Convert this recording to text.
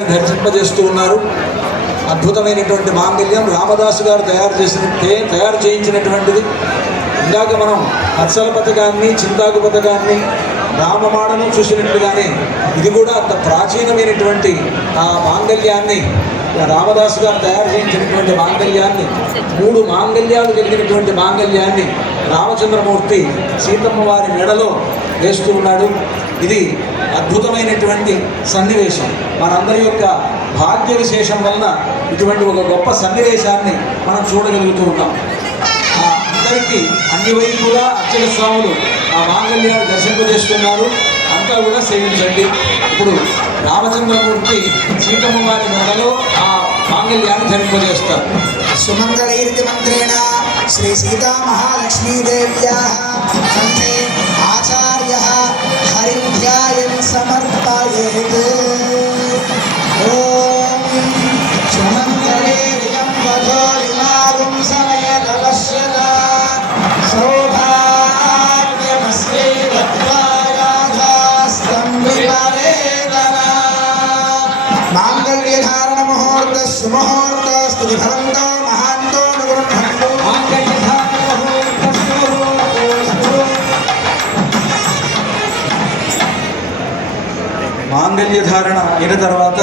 దర్శింపజేస్తూ ఉన్నారు. అద్భుతమైనటువంటి మాంగళ్యం రామదాసు గారు తయారు చేయించినటువంటిది. ఇందాక మనం హర్షల పథకాన్ని, చింతాకు పథకాన్ని, రామమాడను చూసినట్లుగానే ఇది కూడా అంత ప్రాచీనమైనటువంటి ఆ మాంగళ్యాన్ని, రామదాసు గారు తయారు చేయించినటువంటి మాంగళ్యాన్ని, 3 మాంగళ్యాలు కలిగినటువంటి మాంగళ్యాన్ని రామచంద్రమూర్తి సీతమ్మ వారి మెడలో వేస్తూ ఉన్నాడు. ఇది అద్భుతమైనటువంటి సన్నివేశం. మనందరి యొక్క భాగ్య విశేషం వలన ఇటువంటి ఒక గొప్ప సన్నివేశాన్ని మనం చూడగలుగుతూ ఉన్నాం. అందరికీ అన్ని వైపులా అర్చక స్వాములు ఆ మాంగళ్యాన్ని దర్శింపజేస్తున్నారు. అంతా కూడా సేవించండి. ఇప్పుడు రామచంద్రమూర్తి సీతమ్మ వారి మెడలో ఆ మాంగళ్యాన్ని ధరింపజేస్తారు. సుమంగళైర్తి మంత్రేణ శ్రీ సీతా మహాలక్ష్మీదేవ్యాః కంఠే ఆచార్యః హరిధ్యాయన్ సమర్పయేత్. ఓం సుమంగళే రియం వధో ఇమాగం సమయత పశ్యత సౌభాగ్యమస్యై వత్వాయాధాస్తం విపరేతన. మాంగళ్యధారణ ముహూర్త సుముహూర్త స్తుతి భవంతో మహాంతో అనుగృహంతు. మాంగళ్య ధారణ అయిన తర్వాత